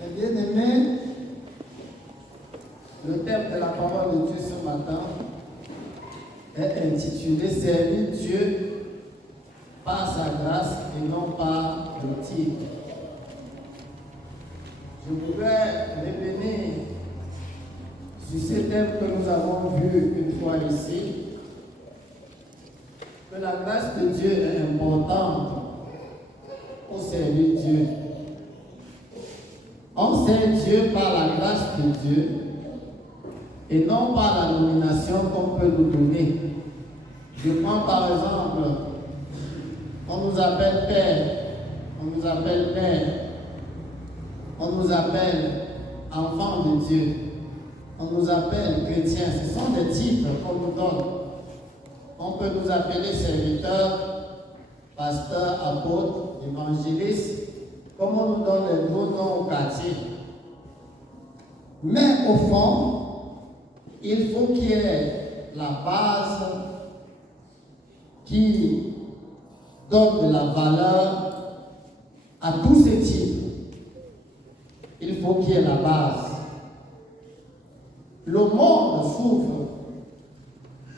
Mes bien-aimés, le thème de la parole de Dieu ce matin est intitulé Servir Dieu par sa grâce et non par le titre. Je voudrais revenir sur ce thème que nous avons vu une fois ici, que la grâce de Dieu est importante pour servir Dieu. On sert Dieu par la grâce de Dieu et non par la nomination qu'on peut nous donner. Je prends par exemple, on nous appelle Père, on nous appelle Mère, on nous appelle enfant de Dieu, on nous appelle chrétien. Ce sont des titres qu'on nous donne. On peut nous appeler serviteur, pasteur, apôtre, évangéliste, comme on nous donne les beaux noms au quartier. Mais au fond, il faut qu'il y ait la base qui donne de la valeur à tous ces titres. Il faut qu'il y ait la base. Le monde souffre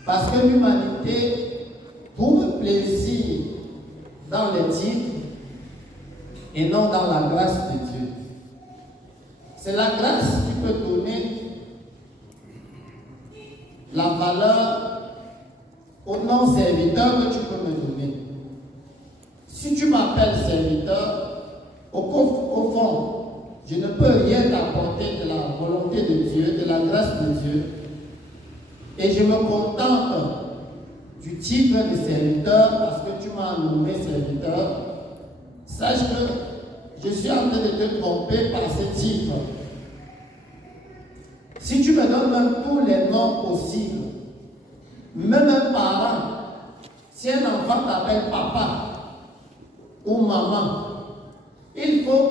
parce que l'humanité trouve plaisir dans les titres et non dans la grâce de Dieu. C'est la grâce qui peut donner la valeur au non-serviteur que tu peux me donner. Si tu m'appelles serviteur, au fond, je ne peux rien t'apporter de la volonté de Dieu, de la grâce de Dieu. Et je me contente du titre de serviteur parce que tu m'as nommé serviteur. Sache que je suis en train de te tromper par ce titre. Si tu me donnes même tous les noms possibles, même un parent, si un enfant t'appelle papa ou maman, il faut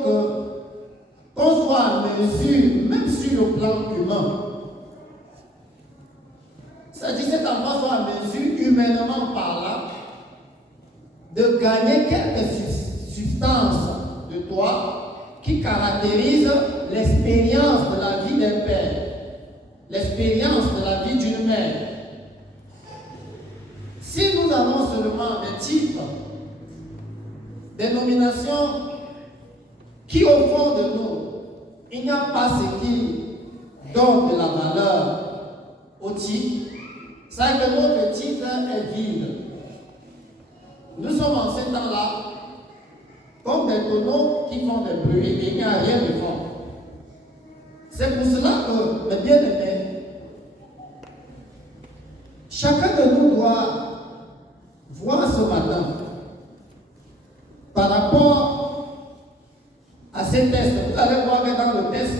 qu'on soit à mesure, même sur le plan humain. C'est-à-dire que cet enfant soit à mesure, humainement parlant, de gagner quelques substances de toi qui caractérisent l'expérience de la vie d'un père, l'expérience de la vie d'une mère. Si nous avons seulement des titres, des nominations qui au fond de nous, il n'y a pas ce qui donne de la valeur au titre, c'est que notre titre est vide. Nous sommes en ce temps-là comme des tonneaux qui font des bruits et il n'y a rien de fond. C'est pour cela que, mes bien-aimés, chacun de nous doit voir ce matin par rapport à ces tests. Vous allez voir que dans le test,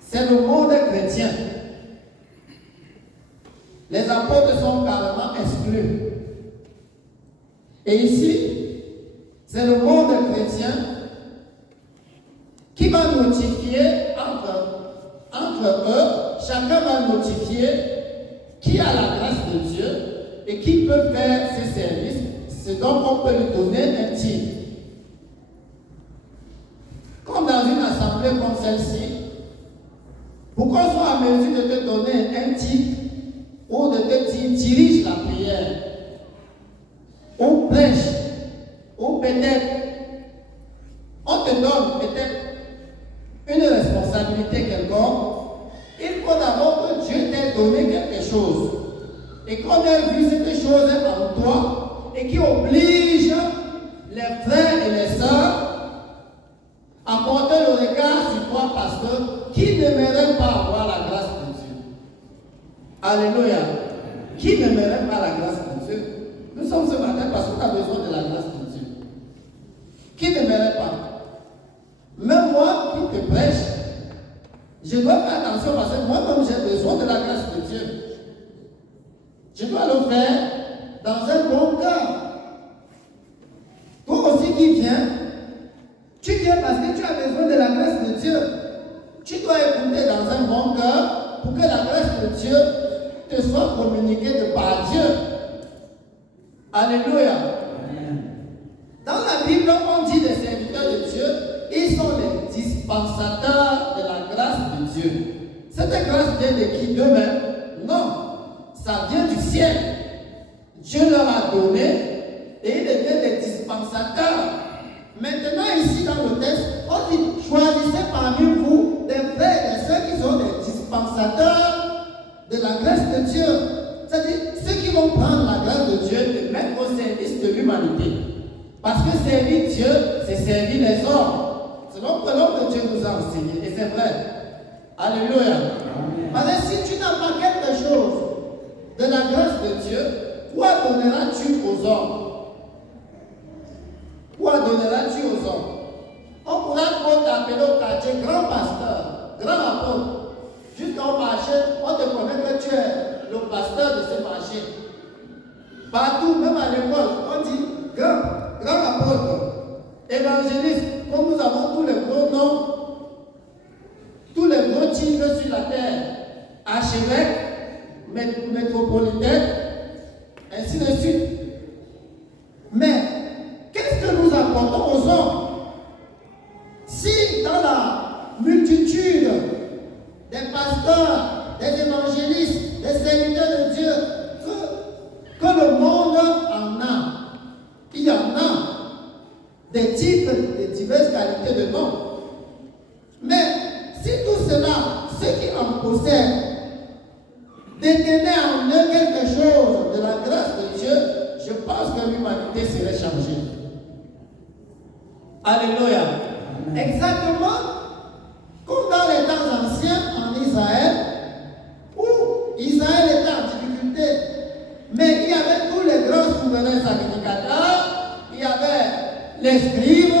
c'est le monde chrétien. Les apôtres sont carrément exclus. Et ici, c'est le monde chrétien qui va notifier entre eux, chacun va notifier qui a la grâce de Dieu et qui peut faire ses services. C'est donc on peut lui donner un titre. Comme dans une assemblée comme celle-ci, pour qu'on soit à mesure de te donner un titre ou de te dire dirige la prière, ou prêche, ou peut-être on te donne peut-être une responsabilité quelconque, il faut d'abord que Dieu t'ait donné quelque chose et qu'on ait vu cette chose en toi et qui oblige les frères et les sœurs à porter le regard sur toi parce que qui n'aimerait pas avoir la grâce de Dieu? Alléluia. Qui n'aimerait pas la grâce de Dieu? Nous sommes ce matin parce qu'on a besoin de la grâce de Dieu. Qui n'aimerait pas? Même moi qui te prêche, je dois faire attention parce que moi-même j'ai besoin de la grâce de Dieu. Je dois le faire dans un bon cœur. Toi aussi qui viens, tu viens parce que tu as besoin de la grâce de Dieu. Tu dois écouter dans un bon cœur pour que la grâce de Dieu te soit communiquée de par Dieu. Alléluia. Amen. Dans la Bible, on dit des serviteurs de Dieu, ils sont les dispensateurs de la grâce de Dieu. Cette grâce vient de qui? D'eux-mêmes? Non, ça vient du ciel. Dieu leur a donné et ils deviennent des dispensateurs. Maintenant, ici dans le texte, on dit choisissez parmi vous des frères et des sœurs qui sont des dispensateurs de la grâce de Dieu. C'est-à-dire ceux qui vont prendre la grâce de Dieu et mettre au service de l'humanité. Parce que servir Dieu, c'est servir les hommes. C'est donc que Dieu nous a enseigné. Et c'est vrai. Alléluia. Parce que si tu n'as pas quelque chose de la grâce de Dieu, quoi donneras-tu aux hommes? Quoi donneras-tu aux hommes? On pourra t'appeler au quartier grand pasteur, grand apôtre. Jusqu'au marché, on te promet que tu es le pasteur de ce marché. Partout, même à l'école, on dit grand apôtre, évangéliste, comme nous avons tous les gros noms, tous les gros titres sur la terre, archevêque, métropolitain, ainsi de suite. Mais qu'est-ce que nous apportons aux hommes? Si dans la multitude des pasteurs, des évangélistes, des serviteurs de Dieu, que le monde en a, il y en a des titres, de diverses qualités de noms. Mais si tout cela, ceux qui en possèdent, détenaient en eux quelque chose de la grâce de Dieu, je pense que l'humanité serait changée. Alléluia. Exactement comme dans les temps anciens en Israël, où Israël était en difficulté, mais il y avait tous les grands souverains sacrificateurs, il y avait les scribes,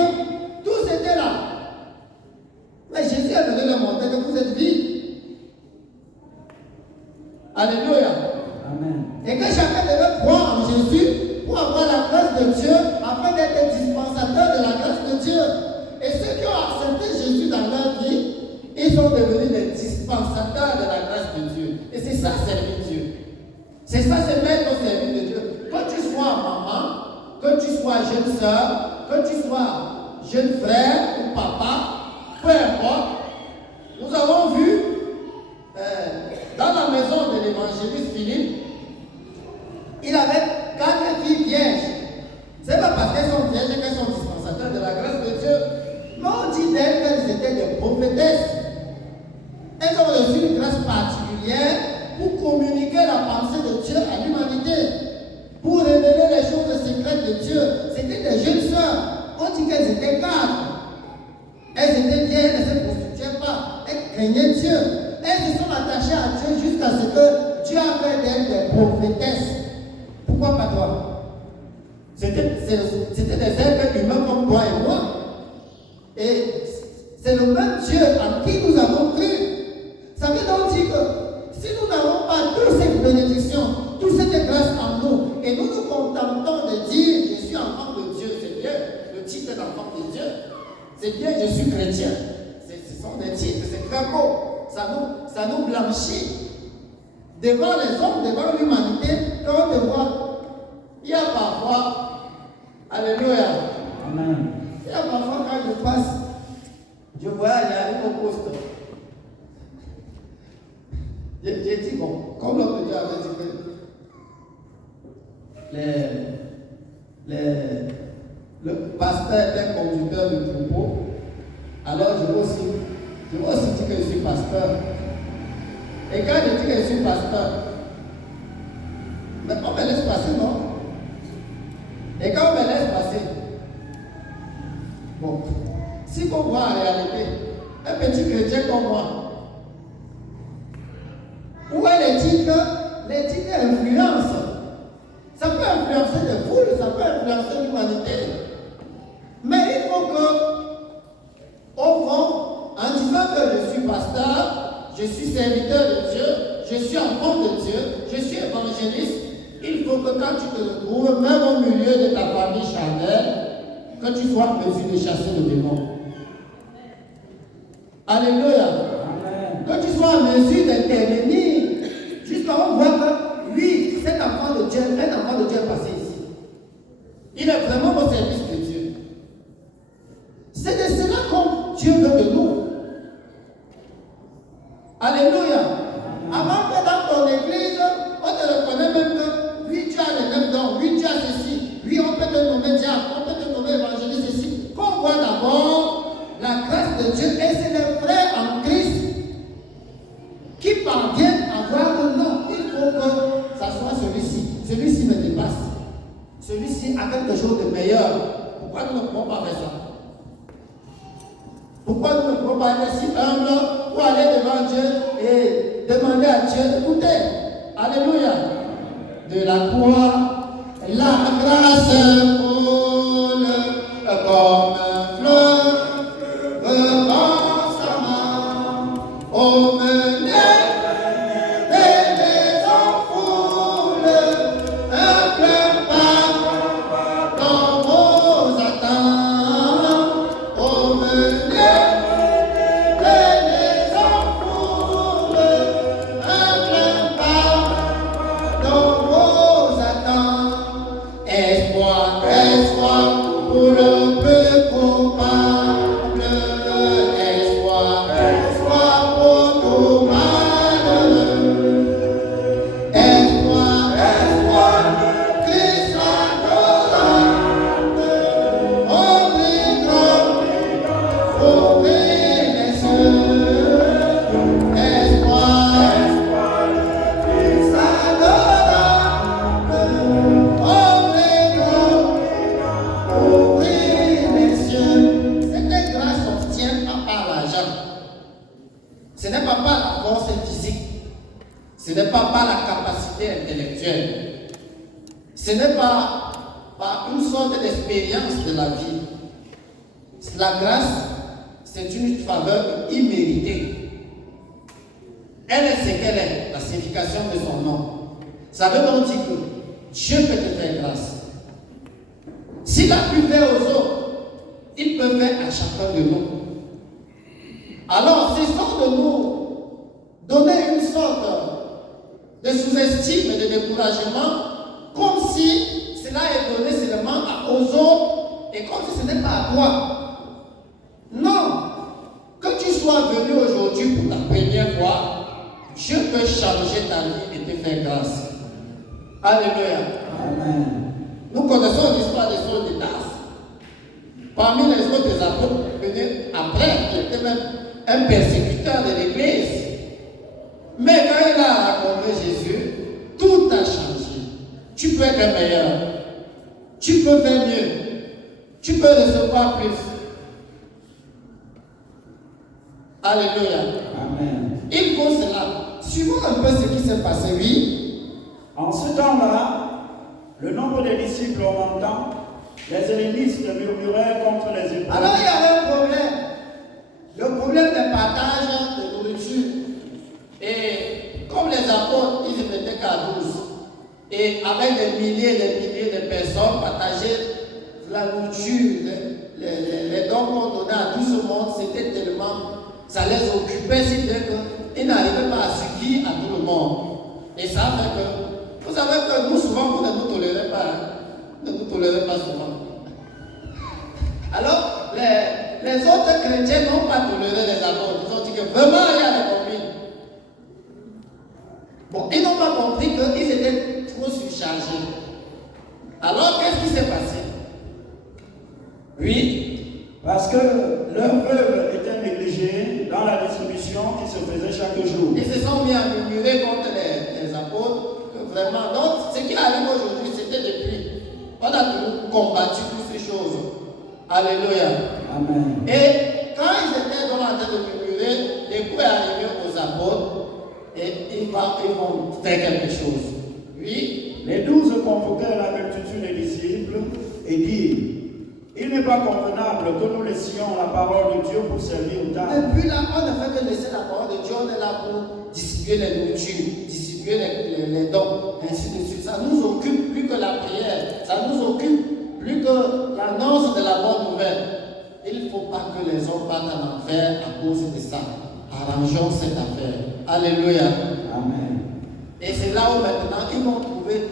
tous étaient là. Mais Jésus est venu leur montrer que vous êtes vides. Alléluia. Amen. Et que chacun devait croire en Jésus pour avoir la grâce de Dieu, afin d'être dispensateur de la grâce de Dieu. Et ceux qui ont accepté Jésus dans leur vie, ils sont devenus des dispensateurs de la grâce de Dieu. Et c'est ça, servir Dieu. C'est ça, c'est mettre au service de Dieu. Que tu sois maman, que tu sois jeune soeur, que tu sois jeune frère ou papa, peu importe, nous avons vu dans la maison de l'évangéliste Philippe, il avait 4 filles vierges. Ce n'est pas parce qu'elles sont vierges qu'elles sont dispensateurs de la grâce de Dieu. Mais on dit d'elles qu'elles étaient des prophétesses. Elles ont reçu une grâce particulière pour communiquer la pensée de Dieu à l'humanité, pour révéler les choses secrètes de Dieu. C'était des jeunes sœurs. On dit qu'elles étaient 4. Elles étaient vierges, elles ne se prostituaient pas. Elles craignaient Dieu. Elles se sont attachées à Dieu jusqu'à ce que Dieu a fait d'elles des prophétesses. Pourquoi pas toi? C'était des êtres humains comme toi et moi. Et c'est le même Dieu en qui nous avons cru. Ça veut donc dire que si nous n'avons pas toutes ces bénédictions, toute cette grâce en nous, et nous nous contentons de dire je suis enfant de Dieu, c'est bien, le titre d'enfant de Dieu, c'est bien, je suis chrétien. Ce sont des titres, c'est très beau. Ça nous blanchit. Devant les hommes, devant l'humanité, quand on te voit, il y a parfois, alléluia, amen. Il y a parfois quand je passe, je vois, j'arrive au poste. J'ai dit, bon, comme l'homme de Dieu avait dit que le pasteur est un conducteur de troupeau, alors je vais aussi dire que je suis pasteur. Et quand je dis que je suis pasteur, mais on me laisse passer, non? Et quand on me laisse passer, bon, si on voit en réalité un petit chrétien comme moi, où est les titres influencent. Ça peut influencer les foules, ça peut influencer l'humanité. Mais il faut que, au fond, en disant que je suis pasteur, je suis serviteur de Dieu, je suis enfant de Dieu, je suis évangéliste, il faut que quand tu te retrouves, même au milieu de ta famille charnelle, que tu sois en mesure de chasser le démon. Alléluia. Amen. Que tu sois en mesure d'intervenir jusqu'à on voit que oui, cet enfant de Dieu, un enfant de Dieu est passé ici. Il est vraiment au service de Dieu. Alléluia. Avant que dans ton église, on te reconnaît même que oui, tu as les mêmes dons, oui, tu as ceci, oui, on peut te nommer diable, on peut te nommer évangéliste, ceci. Qu'on voit d'abord la grâce de Dieu et c'est les frères en Christ qui parviennent à voir que non, il faut que ça soit celui-ci. Celui-ci me dépasse. Celui-ci a quelque chose de meilleur. Pourquoi nous ne pouvons pas faire ça? Pourquoi nous ne pouvons pas être si humbles pour aller devant Dieu et demander à Dieu, écoutez, alléluia, de la croix, la grâce coule comme un fleuve dans sa main, au mener des enfoules, un plein pas dans vos attentes, au mener des enfoules, un plein pas dans vos attentes, espoir, espoir pour le peu coupable, espoir, espoir pour tout malheureux, espoir, espoir, Christ adorable, ouvrir les cieux, espoir, espoir, Christ adorable, ouvrir les cieux. Cette grâce s'obtient pas par l'argent. Ce n'est pas par la force physique. Ce n'est pas par la capacité intellectuelle. Ce n'est pas par une sorte d'expérience de la vie. La grâce, c'est une faveur imméritée. Elle est ce qu'elle est, la signification de son nom. Ça veut donc dire que Dieu peut te faire grâce. S'il a pu faire aux autres, il peut faire à chacun de nous. Alors, cessons de nous donner une sorte de sous-estime et de découragement, comme si cela est donné seulement aux autres et comme si ce n'est pas à toi. Non, que tu sois venu aujourd'hui pour la première fois, Dieu peut changer ta vie et te faire grâce. Alléluia. Amen. Nous connaissons l'histoire des sœurs de Tarse. Parmi les autres des apôtres venus après, qui était même un persécuteur de l'Église. Mais quand il a rencontré Jésus, tout a changé. Tu peux être meilleur. Tu peux faire mieux. Tu peux recevoir plus. Alléluia. Amen. Il faut cela. Suivons un peu ce qui s'est passé, oui. En ce temps-là, le nombre des disciples augmentant, les hellénistes murmuraient contre les hébreux. Alors il y avait un problème. Le problème des partages de nourriture. Et comme les apôtres, ils n'étaient qu'à 12. Et avec des milliers et des milliers de personnes partager la nourriture, les dons qu'on donnait à tout ce monde, c'était tellement. Ça les occupait si bien qu'ils n'arrivaient pas à suffire à tout le monde. Et ça fait que, vous savez que nous souvent, vous ne nous tolérez pas. Hein? Ne nous tolérez pas souvent. Alors, les autres chrétiens n'ont pas toléré les apôtres. Ils ont dit que vraiment il y a des copines. Bon, ils n'ont pas compris qu'ils étaient trop surchargés. Alors, qu'est-ce qui s'est passé? Oui. Parce que leurs veuves étaient négligées dans la distribution qui se faisait chaque jour. Ils se sont mis à murmurer contre les apôtres. Vraiment. Donc, ce qui arrive aujourd'hui, c'était depuis. On a toujours combattu toutes ces choses. Alléluia. Amen. Et quand ils étaient dans la tête de murmurer, les coups est arrivé aux apôtres et ils vont faire quelque chose. Oui. Les 12 convoquèrent la multitude des disciples et dirent: il n'est pas convenable que nous laissions la parole de Dieu pour servir aux tables. Et puis là, on ne fait que laisser la parole de Dieu, on est là pour distribuer les nourritures, distribuer les dons, ainsi de suite. Ça nous occupe plus que la prière, ça nous occupe plus que l'annonce de la bonne nouvelle. Il ne faut pas que les hommes partent en enfer à cause de ça. Arrangeons cette affaire. Alléluia. Amen. Et c'est là où maintenant ils vont trouver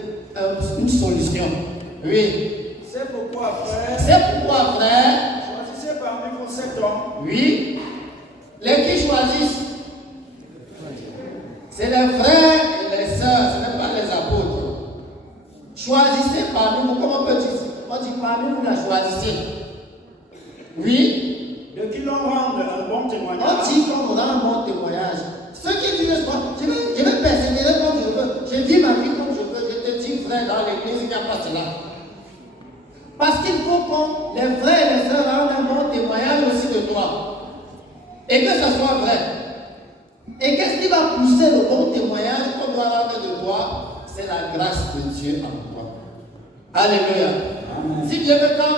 une solution. Oui. C'est pourquoi, frère, choisissez parmi vous 7 hommes. Oui. Les qui choisissent? les frères et les sœurs, ce n'est pas les apôtres. Choisissez parmi vous, comment on peut dire? On dit parmi vous, la choisissez. Oui. De qui l'on rende un bon témoignage. On dit qu'on rend un bon témoignage. Ceux qui disent, je vais persévérer comme je veux, je vis ma vie comme je veux, je te dis, frère, dans l'église, il n'y a pas cela. Parce qu'il faut que les frères et les sœurs rendent un bon témoignage aussi de toi. Et que ça soit vrai. Et qu'est-ce qui va pousser le bon témoignage qu'on doit rendre de toi? C'est la grâce de Dieu en toi. Alléluia. Amen. Si Dieu veut, quand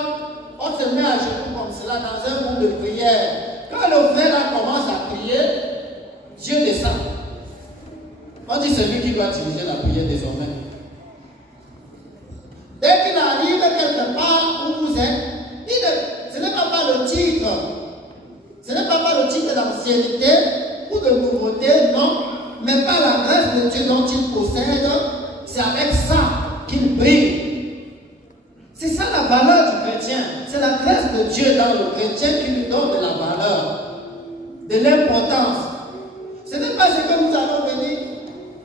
on se met à genoux comme cela dans un groupe de prière, quand le frère là commence à prier, Dieu descend. On dit celui qui doit diriger la prière désormais. Dès qu'il arrive quelque part où vous êtes, ce n'est pas le titre. Ce n'est pas le titre d'ancienneté ou de nouveauté, non. Mais par la grâce de Dieu dont il possède, c'est avec ça qu'il brille. C'est ça la valeur du chrétien. C'est la grâce de Dieu dans le chrétien qui lui donne de la valeur, de l'importance. Ce n'est pas ce que nous allons venir.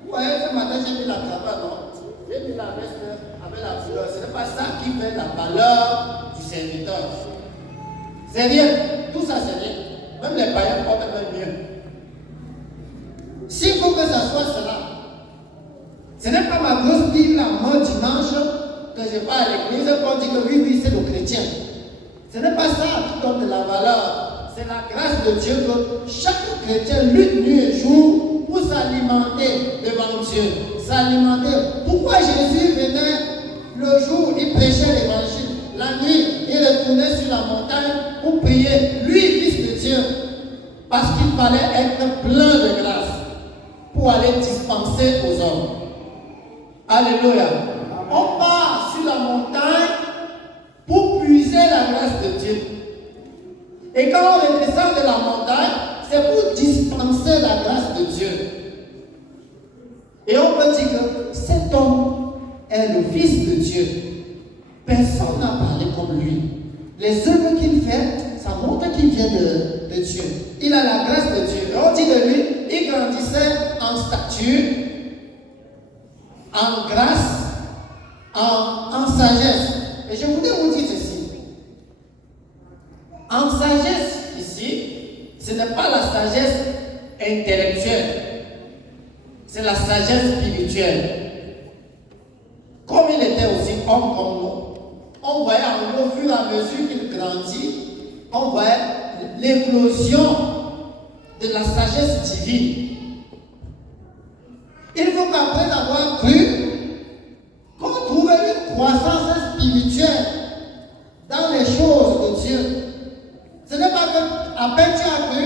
Vous voyez, ce matin, j'ai mis la cravate, non? J'ai mis la veste avec la fleur. Ce n'est pas ça qui fait la valeur du serviteur. C'est rien. Tout ça, c'est rien. Même les païens portent même mieux. S'il faut que ça soit cela, ce n'est pas ma grosse Bible à moi dimanche que je vais à l'église pour dire que oui, c'est le chrétien. Ce n'est pas ça qui donne de la valeur. C'est la grâce de Dieu que chaque chrétien lutte nuit et jour pour s'alimenter devant Dieu. S'alimenter. Pourquoi Jésus venait le jour, il prêchait l'évangile. La nuit, il retournait sur la montagne pour prier. Lui, fils de Dieu. Parce qu'il fallait être plein de grâce pour aller dispenser aux hommes. Alléluia. On part sur la montagne pour puiser la grâce de Dieu. Et quand on redescend de la montagne, c'est pour dispenser la grâce de Dieu. Et on peut dire que cet homme est le Fils de Dieu. Personne n'a parlé comme lui. Les œuvres qu'il fait, ça montre qu'il vient de Dieu. Il a la grâce de Dieu. Et on dit de lui, il grandissait en stature, en grâce, en sagesse. Et je voudrais vous dire ceci. En sagesse, ici, ce n'est pas la sagesse intellectuelle. C'est la sagesse spirituelle. Comme il était aussi homme comme nous, on voyait au fur et à mesure qu'il grandit, on voyait l'éclosion de la sagesse divine. Il faut qu'après avoir cru, qu'on trouve une croissance spirituelle dans les choses de Dieu. Ce n'est pas que à peine tu as cru,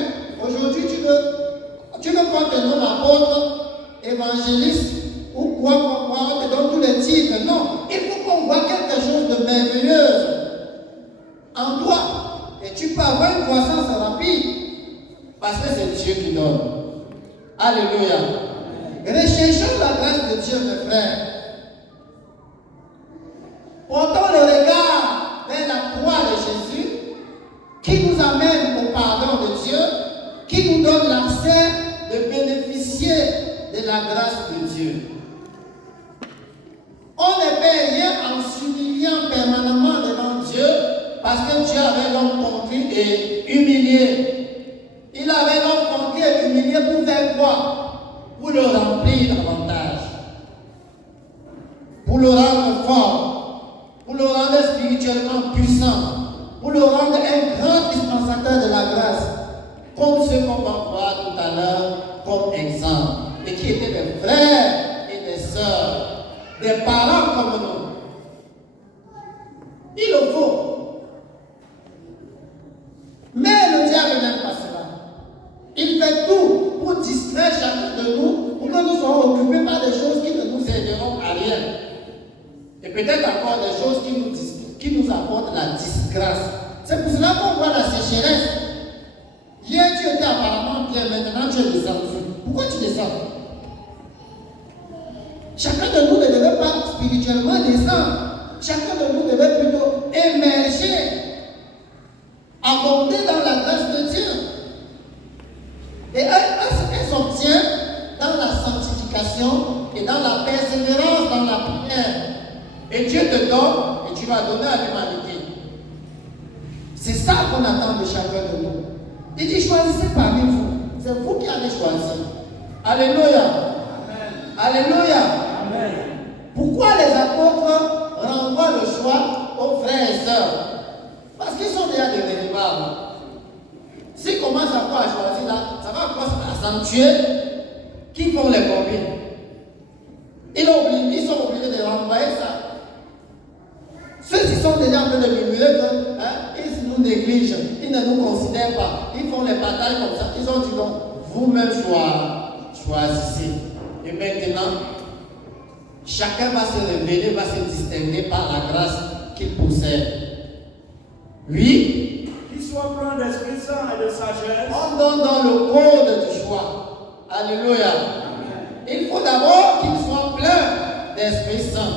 aujourd'hui tu veux prendre ton nom apôtre, évangéliste, ou quoi, on te donne tous les titres. Non, il faut qu'on voit quelque chose de merveilleux en toi. Et tu peux avoir une croissance rapide. Parce que c'est Dieu qui donne. Alléluia. Recherchons la grâce de Dieu, mes frères. Portons le regard vers la croix de Jésus, qui nous amène au pardon de Dieu, qui nous donne l'accès de bénéficier de la grâce de Dieu. On ne paie rien en s'humiliant permanemment devant Dieu, parce que Dieu avait l'homme conquis et humilié. Il avait l'homme conquis et humilié pour faire quoi? Pour le remplir davantage. Pour le rendre fort. Pour le rendre spirituellement puissant. Pour le rendre un grand dispensateur de la grâce. Comme ceux qu'on va voir tout à l'heure comme exemple. Et qui étaient des frères et des sœurs. Des parents comme nous. Il le faut. Mais le diable n'aime pas cela. Il fait tout pour distraire chacun de nous, pour que nous soyons occupés par des choses qui ne nous aideront à rien. Et peut-être encore des choses qui nous apportent la disgrâce. C'est pour cela qu'on voit la sécheresse. Hier tu étais apparemment bien, maintenant tu es descendu. Pourquoi tu descends? Chacun de nous ne devait pas spirituellement descendre. Chacun de nous devait plutôt émerger, abonder dans la grâce de Dieu. Et elle s'obtient dans la sanctification te donne et tu vas donner à l'humanité. C'est ça qu'on attend de chacun de nous. Il dit choisissez parmi vous. C'est vous qui allez choisir. Alléluia. Amen. Alléluia. Amen. Pourquoi les apôtres renvoient le choix aux frères et sœurs? Parce qu'ils sont déjà des véritables. S'ils commencent à choisir là, ça va commencer à accentuer qui font les combines. Ils sont obligés de renvoyer ça. Ceux qui sont déjà en train de murmurer qu'ils nous négligent, ils ne nous considèrent pas, ils font les batailles comme ça, ils ont dit non, vous-même choisissez. Et maintenant, chacun va se révéler, va se distinguer par la grâce qu'il possède. Oui. Qu'il soit plein d'Esprit Saint et de sagesse. On donne dans le code du choix. Alléluia. Amen. Il faut d'abord qu'il soit plein d'Esprit Saint.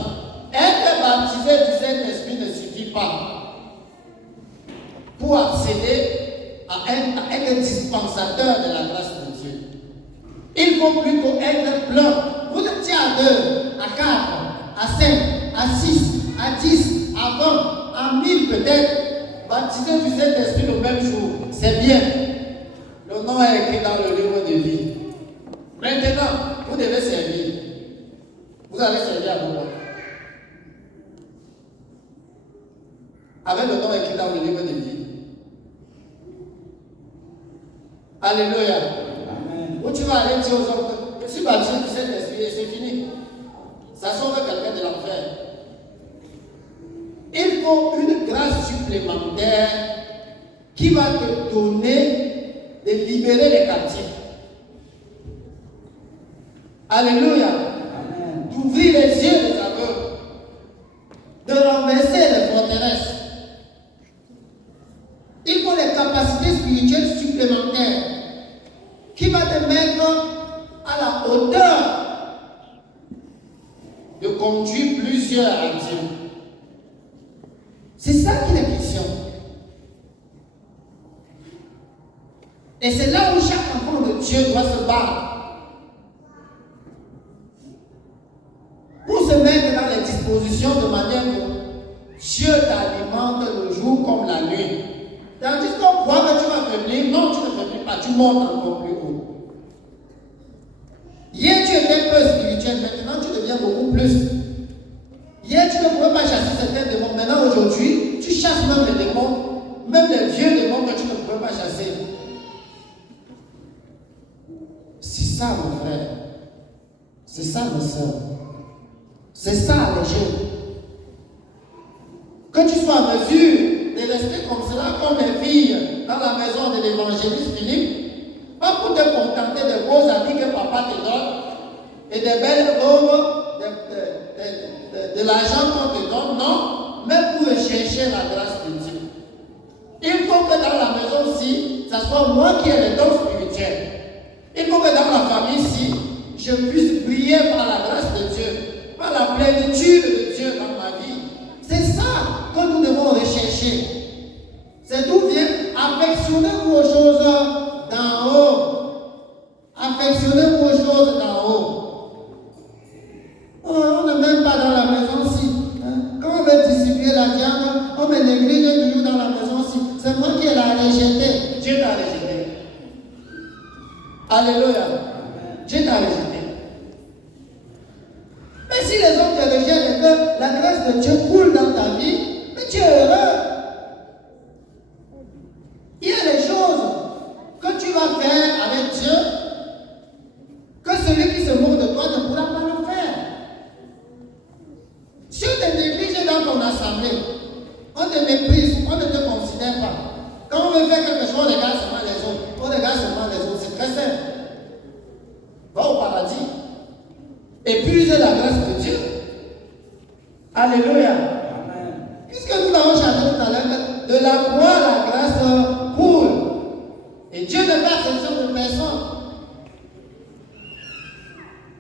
Être baptisé du Saint-Esprit ne suffit pas pour accéder à être dispensateur de la grâce de Dieu. Il faut plutôt être plein. Vous étiez à 2, à 4, à 5, à 6, à 10, à 20, à 1000 peut-être. Baptisé du Saint-Esprit le même jour, c'est bien. Le nom est écrit dans le livre de vie. Maintenant, vous devez servir. Vous allez servir à vous. Avec le nom écrit dans le livre de vie. Alléluia. Amen. Où tu vas aller dire aux autres, je suis baptisé du Saint-Esprit et c'est fini. Ça sauve quelqu'un de l'enfer. Il faut une grâce supplémentaire qui va te donner de libérer les captifs. Alléluia. Amen. D'ouvrir les yeux des aveugles. De renverser les forteresses. Il faut des capacités spirituelles supplémentaires qui va te mettre à la hauteur de conduire plusieurs à Dieu. C'est ça qui est question. Et c'est là où chaque enfant de Dieu doit se battre. Pour se mettre dans les dispositions de manière que Dieu t'alimente le jour comme la nuit. Tandis qu'on croit que tu vas faiblir, non, tu ne faiblis pas, tu montes encore plus haut. Hier, tu étais peu spirituel, maintenant tu deviens beaucoup plus. Hier, tu ne pouvais pas chasser certains démons. Maintenant, aujourd'hui, tu chasses même les démons, même les vieux démons que tu ne pouvais pas chasser. C'est ça, mon frère. C'est ça, mes soeurs. C'est ça, les jeunes. Que tu sois en mesure de rester comme cela, comme les filles dans la maison de l'évangéliste Philippe, pas pour te contenter des beaux habits que papa te donne et des belles robes, de l'argent qu'on te donne, non, mais pour chercher la grâce de Dieu. Il faut que dans la maison aussi, ce soit moi qui ai le don spirituel. Il faut que dans la famille ici, je puisse briller par la grâce de Dieu, par la plénitude de Dieu dans ma vie. C'est ça que nous devons rechercher. C'est d'où vient affectionnez-vous aux choses d'en haut. Affectionnez-vous aux choses d'en haut. On n'est même pas dans la maison-ci. Quand on veut distribuer la viande, on me néglige toujours dans la maison-ci. C'est moi qui l'ai rejeté. Dieu t'a rejeté. Alléluia. Dieu t'a rejeté. Mais si les autres te rejettent et que la grâce de Dieu coule dans ta vie, mais tu es heureux. Il y a des choses que tu vas faire avec Dieu que celui qui se moque de toi ne pourra pas le faire. Si on te néglige dans ton assemblée, on te méprise, on ne te considère pas. Quand on veut faire quelque chose, on regarde seulement les autres. On regarde seulement les autres, c'est très simple. Va au paradis. Épuise la grâce de Dieu. Alléluia. Amen. Puisque nous l'avons chanté tout à l'heure, de la croix, la grâce coule. Et Dieu ne fait exception de personne.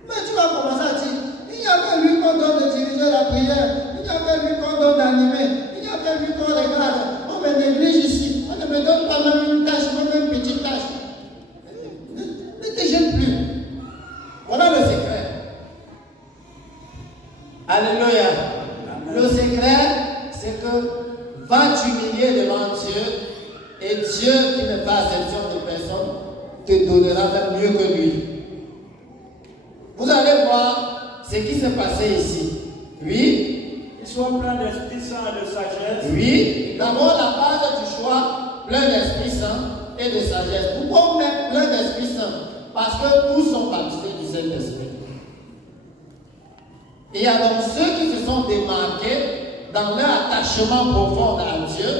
Mais tu vas commencer à dire, il n'y a que lui qu'on donne de diriger la prière. Il n'y a que lui qu'on donne d'animer. Il n'y a que lui qu'on regarde. On me néglige ici. On ne me donne pas même une tâche, même une petite tâche. Ne te gêne plus. Voilà le secret. Alléluia. Amen. Le secret, que va t'humilier devant Dieu et Dieu qui ne fait exception de personne te donnera même mieux que lui. Vous allez voir ce qui s'est passé ici. Oui. Qu'il soit plein d'Esprit Saint et de sagesse. Oui. D'abord la base du choix, plein d'Esprit Saint et de sagesse. Pourquoi on met plein d'Esprit Saint? Parce que tous sont baptisés du Saint-Esprit. Et il y a donc ceux qui se sont démarqués dans leur attachement profond à Dieu,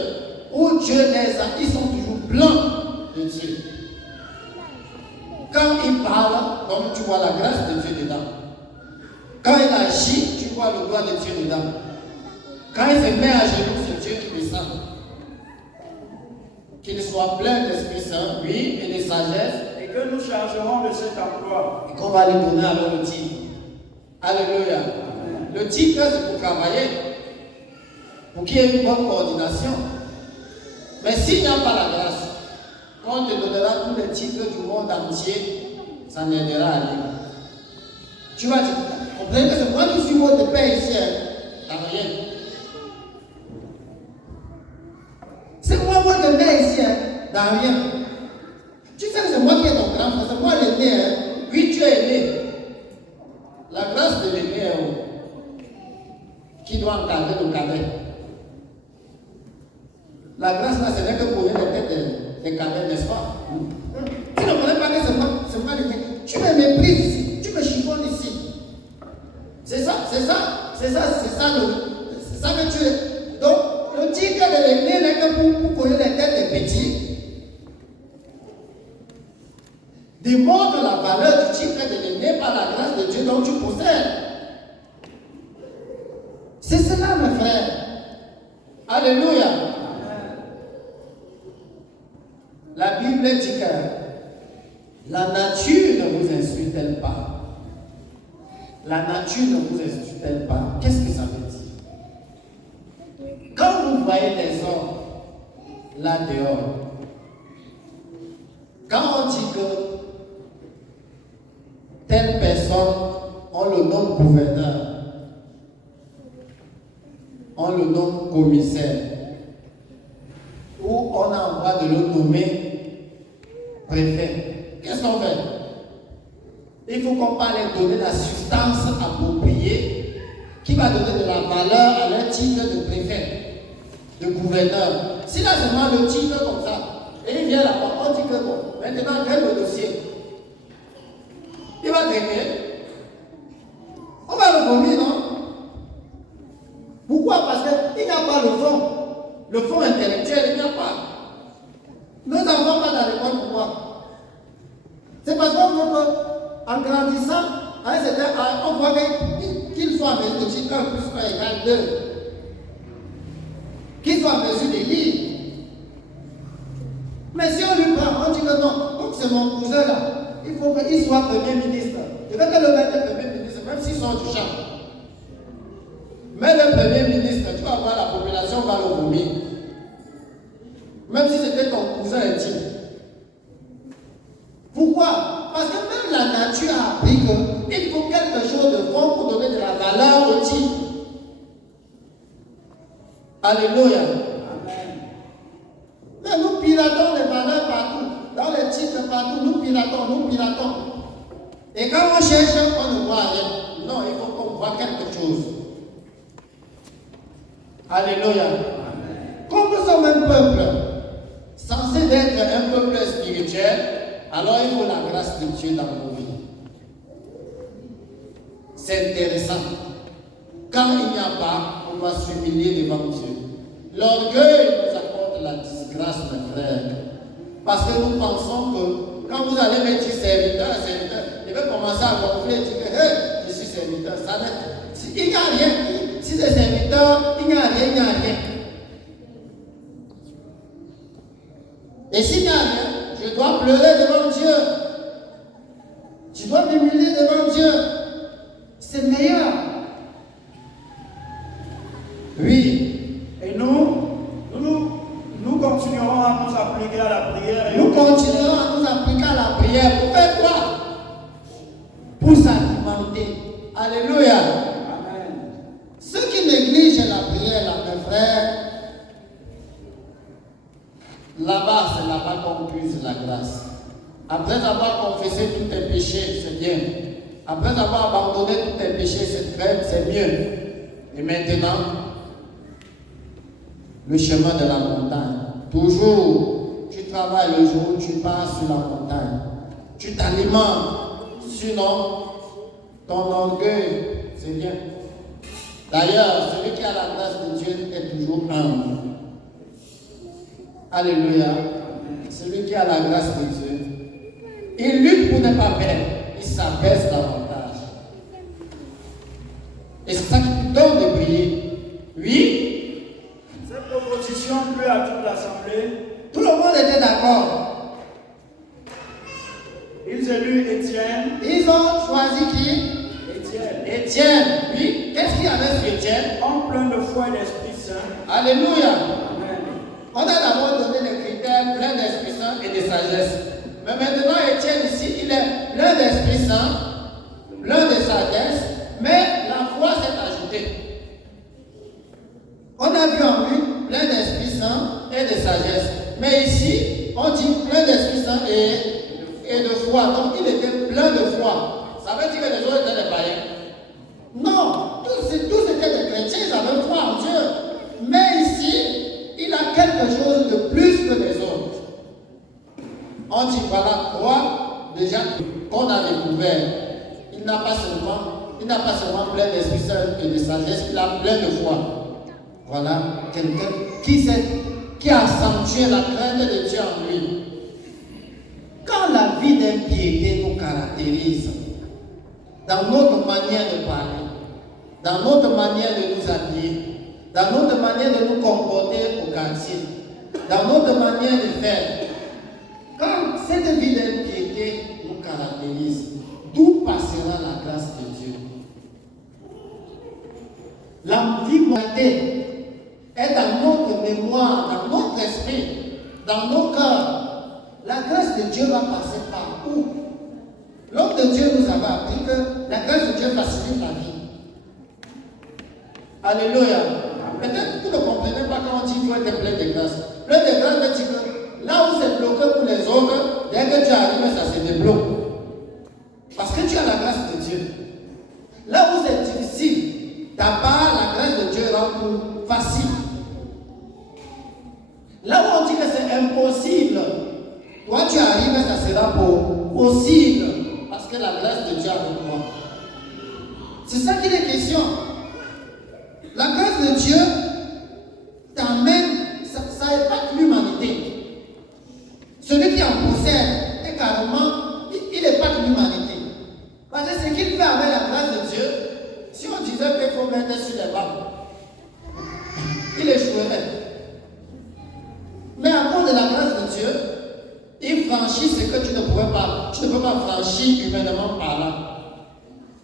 où Dieu les a, ils sont toujours pleins de Dieu. Quand il parle, donc tu vois la grâce de Dieu dedans. Quand il agit, tu vois le doigt de Dieu dedans. Quand il se met à genoux, c'est Dieu qui descend. Qu'il soit plein d'Esprit Saint, oui, et de sagesse. Et que nous chargerons de cet emploi. Et qu'on va lui donner alors le titre. Alléluia. Le titre, c'est pour travailler. Pour qu'il y ait une bonne coordination. Mais s'il n'y a pas la grâce, quand on te donnera tous les titres du monde entier, ça n'aidera à rien. Tu vas dire, comprenez que c'est moi qui suis votre père ici, t'as rien. C'est moi votre père ici, dans rien. Tu sais que c'est moi qui est ton grand frère, c'est moi l'aîné. Oui, tu es aîné. La grâce de l'aîné est où? Qui doit encadrer le cadet. La grâce là, ce n'est que pour les têtes des cadets, n'est-ce pas? Tu ne connais pas que c'est moi l'aîné. Tu me méprises ici, tu me chiffonnes ici. C'est ça que tu es. Donc, le titre de l'aîné n'est que pour connaître les têtes des petits. Démontre la valeur du titre de l'aîné par la grâce de Dieu dont tu possèdes. C'est cela, mes frères. Alléluia. La Bible dit que la nature ne vous insulte-t-elle pas? La nature ne vous insulte-t-elle pas? Qu'est-ce que ça veut dire? Quand vous voyez les hommes là dehors, quand on dit que telle personne, on le nomme gouverneur, on le nomme commissaire, ou on a envie de le nommer préfet, qu'est-ce qu'on fait? Il faut qu'on parle et donner la substance appropriée qui va donner de la valeur à leur titre de préfet, de gouverneur. Si là seulement le titre comme ça, et il vient là-bas, on dit que bon, maintenant quel le dossier? Il va traiter. On va le vomir, non? Pourquoi? Parce qu'il n'y a pas le fond. Le fond intellectuel, il n'y a pas. Nos enfants vont à l'école, pourquoi? C'est parce qu'on veut qu'en grandissant, à un certain âge, on voit qu'il soit en mesure de dire 1 plus 1 égale 2. Qu'il soit en mesure de lire. Mais si on lui prend, on dit que non, comme c'est mon cousin là, il faut qu'il soit Premier ministre. Je veux que le mettre Premier ministre, même s'ils sont du champ. Mais le Premier ministre, tu vas voir la population va le vomir. Même si c'était ton cousin intime. Pourquoi? Parce que même la nature a appris qu'il faut quelque chose de fond pour donner de la valeur au titre. Alléluia. Amen. Mais nous piratons les valeurs partout. Dans les titres partout, nous piratons. Et quand on cherche, on ne voit rien. Non, il faut qu'on voit quelque chose. Alléluia. Amen. Comme nous sommes un peuple censé être un peuple spirituel, alors il faut la grâce de Dieu dans nos vies. C'est intéressant. Quand il n'y a pas, on va s'humilier devant Dieu. L'orgueil nous apporte la disgrâce, mes frères. Parce que nous pensons que quand vous allez mettre serviteur, il va commencer à gonfler et dire que hey, je suis serviteur. Il n'y a rien. Si c'est serviteur, il n'y a rien. Et s'il n'y a rien, je dois pleurer devant Dieu. Je dois m'humilier devant Dieu. C'est meilleur. Oui. Et nous continuerons à nous appliquer à la prière. Nous continuerons à nous appliquer à la prière. Pour faire quoi? Pour s'alimenter. Alléluia. Amen. Ceux qui négligent la prière, là, mes frères, Là-bas, c'est là-bas qu'on puise la grâce. Après avoir confessé tous tes péchés, c'est bien. Après avoir abandonné tous tes péchés, c'est mieux. Et maintenant, le chemin de la montagne. Toujours, tu travailles le jour où tu passes sur la montagne. Tu t'alimentes. Sinon, ton orgueil, c'est bien. D'ailleurs, celui qui a la grâce de Dieu est toujours humble. Alléluia. Celui qui a la grâce de Dieu, il lutte pour ne pas perdre. Il s'abaisse davantage. Et c'est ça qui te donne de briller. Oui. Cette proposition plaît à toute l'assemblée. Tout le monde était d'accord. Ils élurent Étienne. Ils ont choisi qui? Étienne. Oui. Qu'est-ce qu'il y avait sur Étienne? Homme plein de foi et d'Esprit Saint. Alléluia. Amen. On a d'abord donné les critères plein d'Esprit Saint et de sagesse. Mais maintenant, Étienne ici, il est plein d'Esprit Saint, plein de sagesse, mais la foi s'est ajoutée. On a vu en lui plein d'Esprit Saint et de sagesse. Mais ici, on dit plein d'Esprit Saint et de foi. Donc, il était plein de foi. Ça veut dire que les autres étaient des païens? Non, tous étaient des chrétiens, ils avaient foi en Dieu. Mais ici, il a quelque chose de plus que les autres. On dit voilà trois déjà qu'on a découvert. Il n'a pas seulement plein d'Esprit Saint et de sagesse, il a plein de foi. Voilà quelqu'un qui a accentué la crainte de Dieu en lui. Quand la vie d'impiété nous caractérise, dans notre manière de parler, dans notre manière de nous habiller, dans notre manière de nous comporter au quartier, dans notre manière de faire, quand cette vie d'impiété nous caractérise, d'où passera la grâce de Dieu? La vie mortelle est dans notre mémoire, dans notre esprit, dans nos cœurs. La grâce de Dieu va passer par où? L'homme de Dieu nous avait appris que la grâce de Dieu facilite la vie. Alléluia. Peut-être que vous ne comprenez pas quand on dit qu'il faut être plein de grâce. Plein de grâce veut dire que là où c'est bloqué pour les autres, dès que tu arrives, ça se débloque. Parce que tu as la grâce de Dieu. Là où c'est difficile, d'abord la grâce de Dieu rend plus facile. Là où on dit que c'est impossible, toi tu arrives, ça sera possible. Parce que la grâce de Dieu est avec toi. C'est ça qu'il est question. La grâce de Dieu t'amène, ça impacte l'humanité. Celui qui en possède est carrément, il impacte l'humanité. Parce que ce qu'il fait avec la grâce de Dieu, si on disait qu'il faut mettre sur les bancs, il échouerait. Mais à cause de la grâce de Dieu, il franchit ce que tu ne peux pas franchir humainement parlant.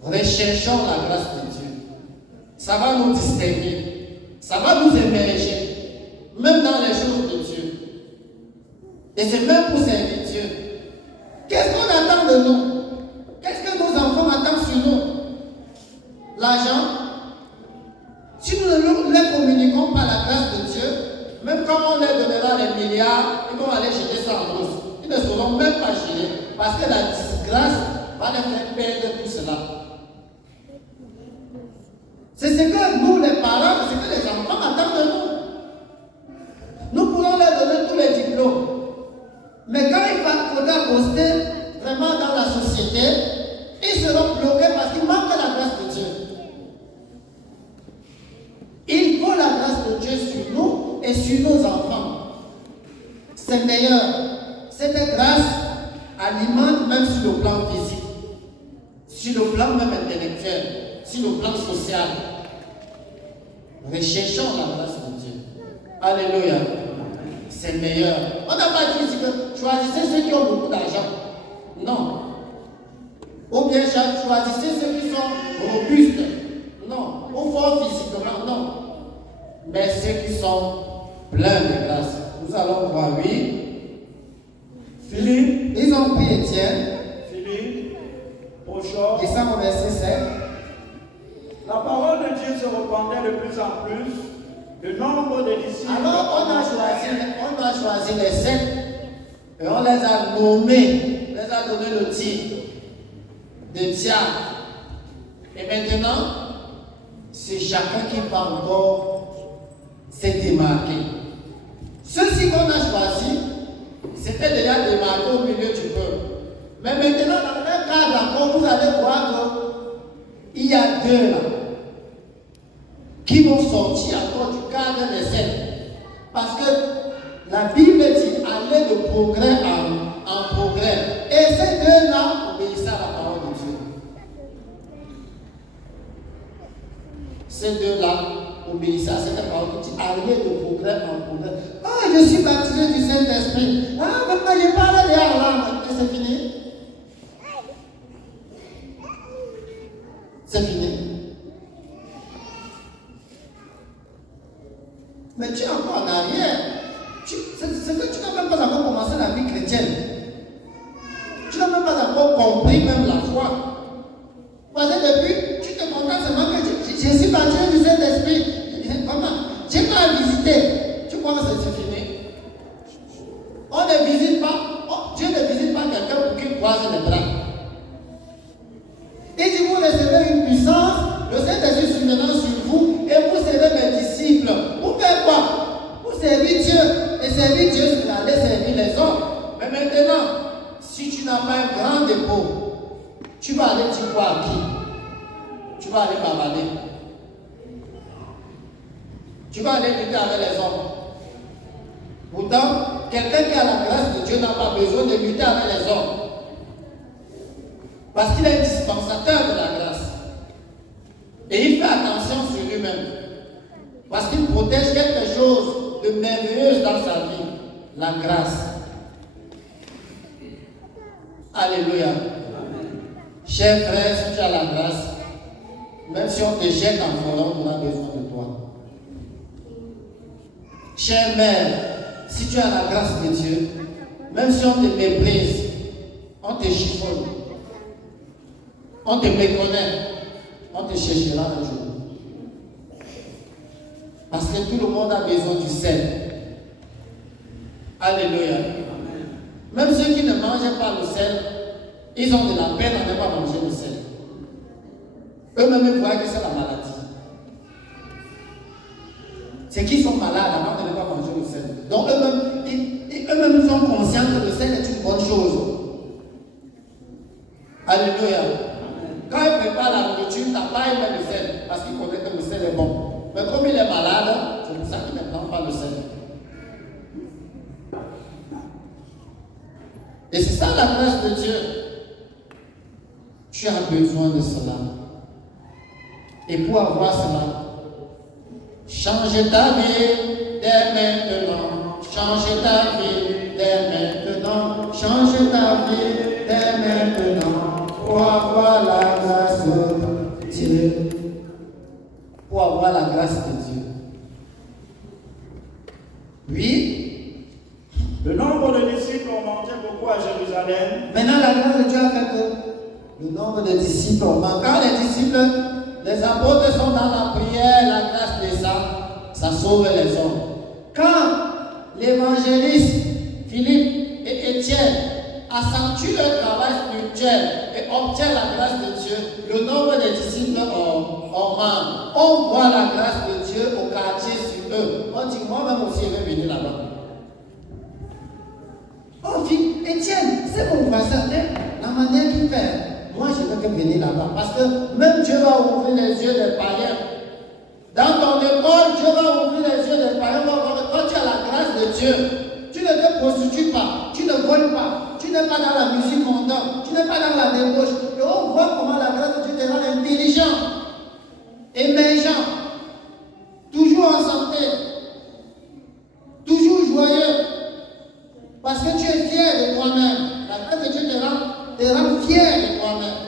Recherchons la grâce de Dieu. Ça va nous distinguer. Ça va nous émerger. Même dans les choses de Dieu. Et c'est même pour servir Dieu. Qu'est-ce qu'on attend de nous? Qu'est-ce que nos enfants attendent sur nous? L'argent. Si nous ne les communiquons par la grâce de Dieu, même quand on leur donnera les milliards, ils vont aller jeter ça en bourse. Ils ne sauront même pas gérer. Parce que la disgrâce va les faire perdre tout cela. C'est ce que nous, les parents, c'est ce que les enfants attendent de nous. Nous pourrons leur donner tous les diplômes. Mais quand il faudra poster vraiment dans la société, ils seront bloqués parce qu'il manque la grâce de Dieu. Il faut la grâce de Dieu sur nous et sur nos enfants. C'est meilleur. Cette grâce alimente même sur le plan physique, sur le plan même intellectuel, sur le plan social. Recherchons la grâce de Dieu. Alléluia. C'est meilleur. On n'a pas dit que choisissez ceux qui ont beaucoup d'argent. Non. Ou bien choisissez ceux qui sont robustes. Non. Ou forts physiquement. Non. Mais ceux qui sont pleins de grâce. Nous allons voir, oui. Philippe. Ils ont pris Étienne. Philippe. Prochor. Et ça, au verset 7. La parole de Dieu se répandait de plus en plus. Le nombre de disciples. Alors on a choisi choisi les 7 et on les a nommés, on les a donné le titre de diacre. Et maintenant, c'est chacun qui va encore se démarquer. Ceux-ci qu'on a choisis, c'était déjà démarqué au milieu du peuple. Mais maintenant, dans le cadre encore, vous allez voir qu'il y a 2 là qui vont sortir encore du cadre des 7. Parce que la Bible dit aller de progrès en progrès. Et ces 2 là obéissent à la parole de Dieu. Ces 2 là obéissent à cette parole qui dit aller de progrès en progrès. Ah, je suis baptisé du Saint-Esprit. Ah, maintenant je parle de Allah. Et c'est fini. C'est fini. Mais tu es encore en arrière. C'est que tu n'as même pas encore commencé la vie chrétienne. Tu n'as même pas encore compris même la foi. Parce que depuis, tu te contentes seulement que je suis baptisé du Saint-Esprit. Comment? J'ai pas visité. Tu crois que c'est fini? On ne visite pas. Dieu ne visite pas quelqu'un pour qu'il croise les bras. Et si vous recevez une puissance, le Saint-Esprit est maintenant sur vous et vous serez mes disciples. Vous faites quoi? Vous servez Dieu. Et servir Dieu, c'est aller servir les hommes. Mais maintenant, si tu n'as pas un grand dépôt, tu vas aller dire quoi à qui? Tu vas aller bavarder. Tu vas aller lutter avec les hommes. Pourtant, quelqu'un qui a la grâce de Dieu n'a pas besoin de lutter avec les hommes. Parce qu'il est dispensateur de la grâce. Et il fait attention sur lui-même. Parce qu'il protège quelque chose de merveilleux dans sa vie. La grâce. Alléluia. Cher frère, si tu as la grâce, même si on te jette en forêt, on a besoin de toi. Chère mère, si tu as la grâce de Dieu, même si on te méprise, on te chiffonne, on te méconnaît, on te cherchera un jour. Parce que tout le monde a besoin du sel. Alléluia. Même ceux qui ne mangent pas le sel, ils ont de la peine à ne pas manger le sel. Eux-mêmes voient que c'est la maladie. C'est qu'ils sont malades avant de ne pas manger le sel. Donc eux-mêmes sont conscients que le sel est une bonne chose. Alléluia. Quand ils préparent la nourriture, il n'a pas aimé le sel parce qu'il connaît que le sel est bon. Mais comme il est malade, c'est pour ça qu'il ne prend pas le sel. Et c'est ça la grâce de Dieu. Tu as besoin de cela. Et pour avoir cela, change ta vie dès maintenant. Change ta vie dès maintenant. Change ta vie dès maintenant. Pour avoir la grâce de Dieu. Pour avoir la grâce de Dieu. Oui. Le nombre de disciples augmentait beaucoup à Jérusalem. Maintenant, la grâce de Dieu a fait que le nombre de disciples augmente. Quand les disciples, les apôtres sont dans la prière, la grâce de ça sauve les hommes. Quand l'évangéliste Philippe et Étienne accentuent leur travail spirituel et obtiennent la grâce de Dieu, le nombre de disciples augmente. On voit la grâce de Dieu au quartier sur eux. On dit, moi-même aussi, je vais venir là-bas. Oh, Étienne, c'est mon voisin, la manière qu'il fait. Moi, je veux que venir là-bas. Parce que même Dieu va ouvrir les yeux des païens. Dans ton école, Dieu va ouvrir les yeux des païens. Quand tu as la grâce de Dieu, tu ne te prostitues pas, tu ne voles pas, tu n'es pas dans la musique mondaine, tu n'es pas dans la débauche. Et on voit comment la grâce de Dieu te rend intelligent, émergent, toujours en santé, toujours joyeux. Parce que tu es fier de toi-même. La grâce de Dieu te rend fier de toi-même.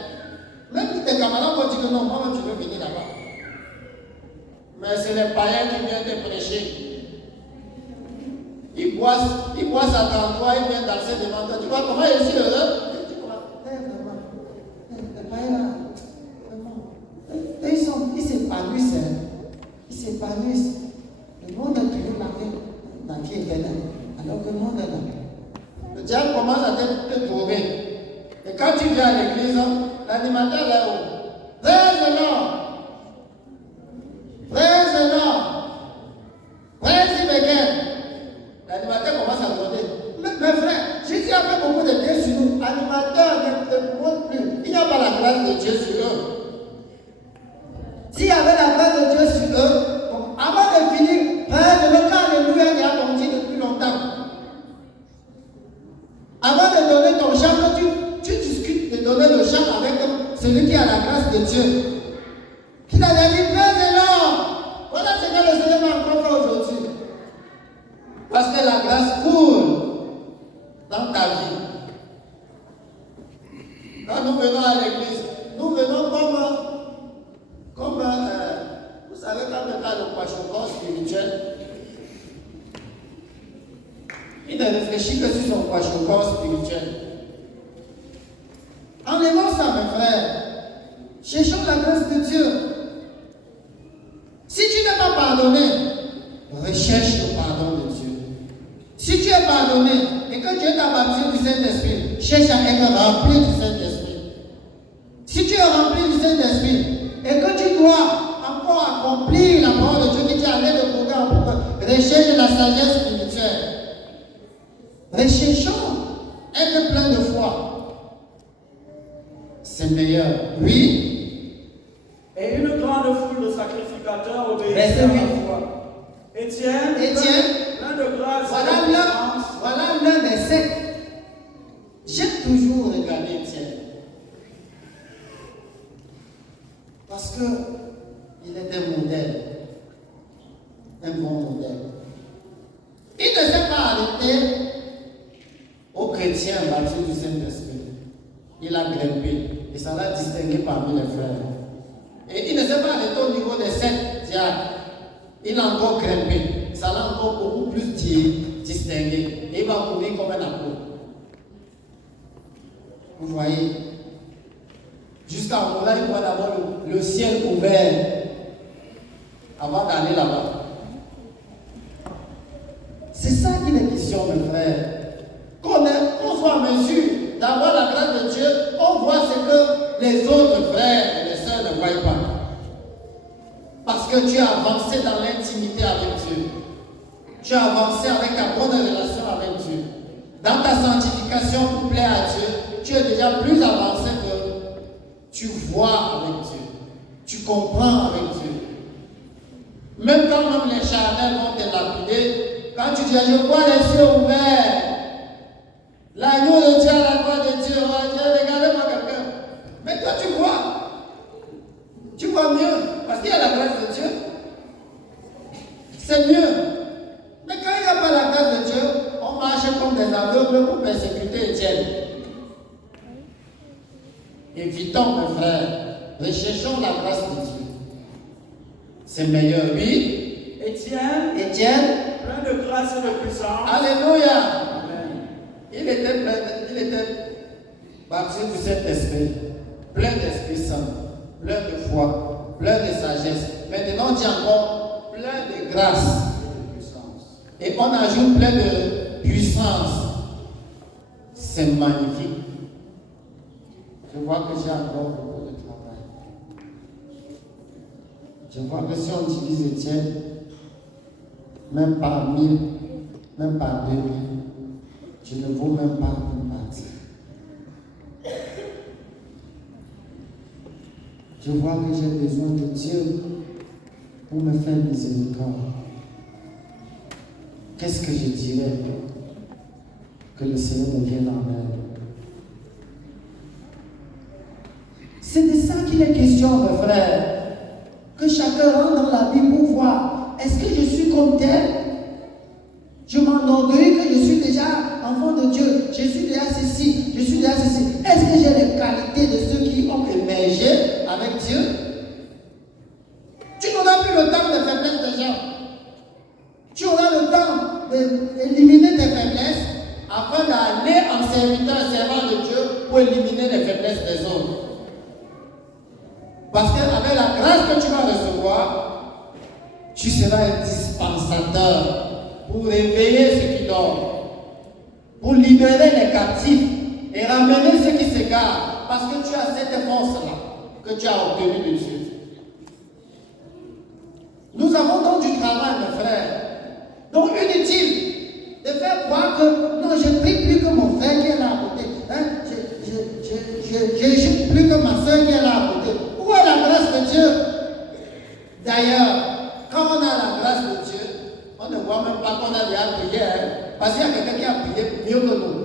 Même tes camarades vont dire que non, moi-même je veux venir là-bas. Mais c'est les païens qui viennent te prêcher. Ils boivent ça dans toi, ils viennent danser devant toi. Tu vois comment ils sont heureux? Les païens là, ils s'épanouissent. Ils s'épanouissent. Le monde a toujours la vie éternelle. Alors que le monde est là. Le diable commence à te trouver. Et quand tu viens à l'église, l'animateur est où? Praise the Lord. Praise the Lord. Praise him again. L'animateur commence à demander. Mes frères, Jésus a fait beaucoup de bien sur nous. Animateur ne montre plus. Il n'y a pas la grâce de Dieu sur eux. S'il y avait la grâce de Dieu sur eux, avant de finir, Père de l'Oka, alléluia, il a bondi depuis longtemps. Avant de donner ton chant, quand tu discutes de donner le chant avec celui qui a la grâce de Dieu, qu'il a dit, Père de l'Or, voilà ce que le Seigneur m'a encore fait aujourd'hui. Parce que la grâce coule dans ta vie. Quand nous venons à l'église, nous venons comme vous savez, quand on a le kwashokor spirituel, il ne réfléchit que sur son kwashokor spirituel. Enlevons ça, mes frères. Cherchons la grâce de Dieu. Si tu n'es pas pardonné, recherche le pardon de Dieu. Si tu es pardonné et que Dieu t'a baptisé du Saint-Esprit, cherche à être rempli du Saint-Esprit. Si tu es rempli du Saint-Esprit et que tu dois encore accomplir la parole de Dieu qui t'a allé de programme pour rechercher la sagesse spirituelle. Recherchons, être plein de foi. C'est meilleur. Oui. Et une grande foule de sacrificateurs obéissaient à la foi. Étienne, plein de grâce, voilà l'un des sept. J'ai toujours regardé Étienne. Parce que il est un modèle. Un bon modèle. Il ne s'est pas arrêté aux chrétiens baptisés du Saint-Esprit. Il a grimpé. Et ça l'a distingué parmi les frères. Et il ne s'est pas arrêté au niveau des 7 diacres. Il a encore grimpé. Ça l'a encore beaucoup plus distingué. Et il va courir comme un apôtre. Vous voyez? Jusqu'à là, il doit d'abord le ciel ouvert avant d'aller là-bas. C'est ça qu'il est question, mes frères. Qu'on soit en mesure d'avoir la grâce de Dieu, on voit ce que les autres frères et les sœurs ne voient pas. Parce que tu as avancé dans l'intimité avec Dieu. Tu as avancé avec ta bonne relation avec Dieu. Dans ta sanctification pour plaire à Dieu, tu es déjà plus avancé que tu vois avec Dieu. Tu comprends avec Dieu. Même quand même les charnels vont te lapider, quand tu dis je vois les cieux ouverts, l'agneau de Dieu à la gloire de Dieu, regardez-moi quelqu'un. Mais toi tu vois mieux, parce qu'il y a la grâce de Dieu. C'est mieux. Mais quand il n'y a pas la grâce de Dieu, on marche comme des aveugles pour persécuter Étienne. Évitons, mes frères, recherchons la grâce de Dieu. C'est meilleur, oui. Étienne, plein de grâce et de puissance. Alléluia. Amen. Il était baptisé du Saint-Esprit, plein d'Esprit Saint, plein de foi, plein de sagesse. Maintenant, on dit encore plein de grâce et de puissance. Et on ajoute plein de puissance. C'est magnifique. Je vois que j'ai encore beaucoup de travail. Je vois que si on utilise Étienne, même par 1000, même par 2000, je ne vaux même pas une partie. Je vois que j'ai besoin de Dieu pour me faire miséricorde. Qu'est-ce que je dirais? Que le Seigneur me vienne en aide. C'est de ça qu'il est question, mes frères. Que chacun rentre dans la Bible pour voir. Est-ce que je suis comme tel? Je m'enorgueillis que je suis déjà enfant de Dieu. Je suis déjà ceci. Je suis déjà ceci. Est-ce que j'ai les qualités de ceux qui ont émergé avec Dieu? Tu n'auras plus le temps des faiblesses des gens. Tu auras le temps d'éliminer tes faiblesses afin d'aller en serviteur, servant de Dieu pour éliminer les faiblesses des autres. Parce qu'avec la grâce que tu vas recevoir, tu seras un dispensateur pour réveiller ceux qui dorment. pour libérer les captifs et ramener ceux qui s'égarent, parce que tu as cette force-là que tu as obtenue de Dieu. Nous avons donc du travail, mes frères. Donc inutile de faire croire que non, je prie plus que mon frère qui est là à côté. Hein? Je plus que ma soeur qui est là à côté. Où est la grâce de Dieu? D'ailleurs, quand on a la grâce de Dieu, on ne voit même pas qu'on a déjà prié. Hein? Parce qu'il y a quelqu'un qui a prié mieux que nous.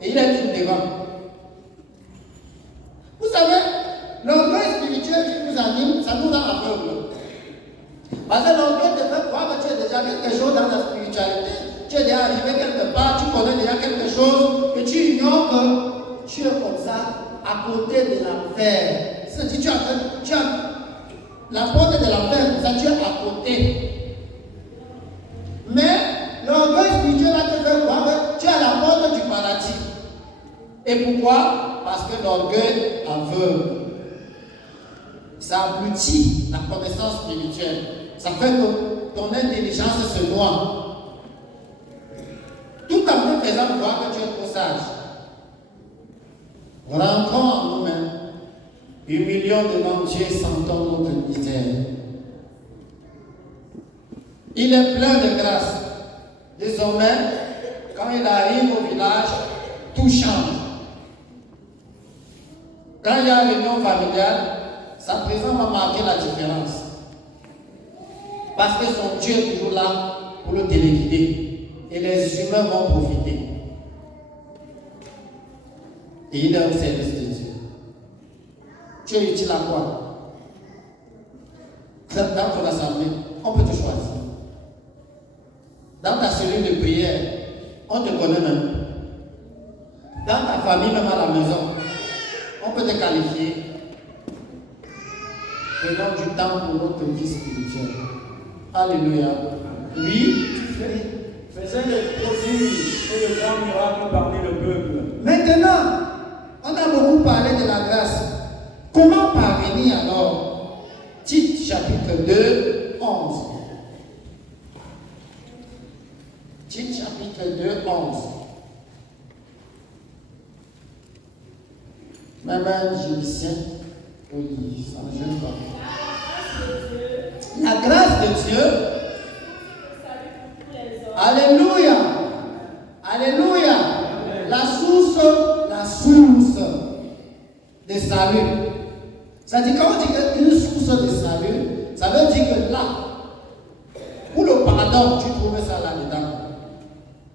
Et il est une devant. Vous savez, l'orgueil spirituel qui nous anime, ça nous rend aveugles. Parce que l'orgueil te fait croire que tu es déjà quelque chose dans la spiritualité. Tu es déjà arrivé quelque part, tu connais déjà quelque chose, et tu ignores que tu es comme ça, à côté de l'enfer. C'est-à-dire tu as la porte de l'enfer, ça tu es à côté. Mais l'orgueil spirituel va te faire croire que tu es à la porte du paradis. Et pourquoi? Parce que l'orgueil aveugle. Ça abrutit la connaissance spirituelle. Ça fait que ton intelligence se noie. Tout en te faisant croire que tu es trop sage. Rentrons en nous-mêmes. Humilions devant Dieu, sentons notre misère. Il est plein de grâce. Désormais, quand il arrive au village, tout change. Quand il y a l'union familiale, sa présence va marquer la différence. Parce que son Dieu est toujours là pour le téléguider. Et les humains vont profiter. Et il est au service de Dieu. Tu es utile à quoi? Dans ton assemblée, on peut te choisir. Dans ta cellule de prière, on te connaît même. Dans ta famille, même à la maison, on peut te qualifier. Prenons du temps pour notre vie spirituelle. Alléluia. Oui. Faisait des prodiges et de grands miracles parmi le peuple. Maintenant, on a beaucoup parlé de la grâce. Comment parvenir alors? Tite chapitre 2, 11. Tite chapitre 2, 11. Même un Jérusalem, oui, ça ne gêne pas. La grâce de Dieu. Alléluia. Alléluia. La source de salut. Ça dit, quand on dit une source de salut, ça veut dire que là, pour le pardon, tu trouves ça là-dedans.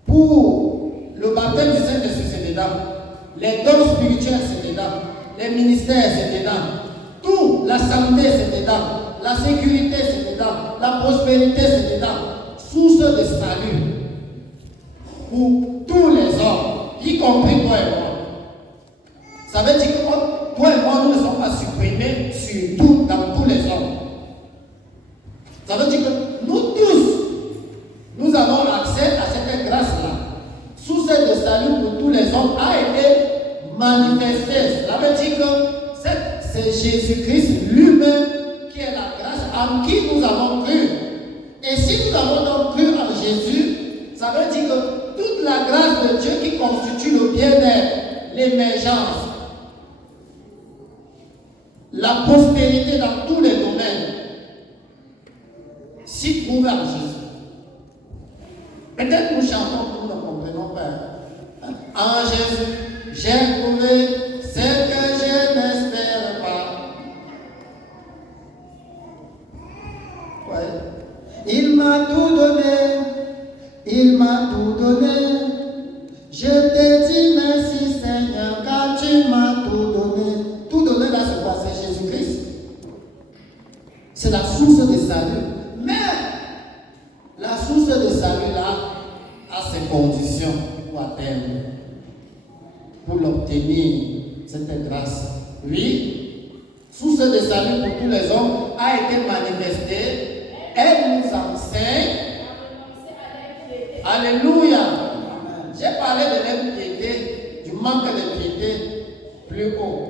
Pour le baptême du Saint-Esprit, c'est dedans. Les dons spirituels, c'est dedans. Les ministères, c'est dedans. Tout, la santé, c'est dedans. La sécurité, c'est dedans. La prospérité, c'est dedans. Source de salut pour tous les hommes, y compris toi et moi. Ça veut dire que toi et moi, nous ne sommes pas supprimés sur tout, dans tous les hommes. Ça veut dire que nous tous, nous avons accès à cette grâce-là. Source de salut pour tous les hommes a été manifestée. Ça veut dire que c'est Jésus-Christ lui-même qui est la grâce en qui nous avons cru. Et si nous avons donc cru en Jésus, ça veut dire que toute la grâce de Dieu qui constitue le bien-être, l'émergence, la prospérité dans tous les domaines, s'y trouve en Jésus. Peut-être nous chantons, nous ne comprenons pas. En Jésus, j'ai trouvé ce que je n'espère pas. Ouais. Il m'a tout donné, il m'a tout donné. Je te dis merci Seigneur, car tu m'as tout donné. Tout donné là, c'est quoi? C'est Jésus-Christ. C'est la source de salut. Mais la source de salut là a ses conditions pour atteindre, pour l'obtenir, cette grâce. Oui, source de salut pour tous les hommes a été manifestée. Elle nous enseigne. Alléluia. J'ai parlé de l'impiété, du manque de piété plus haut.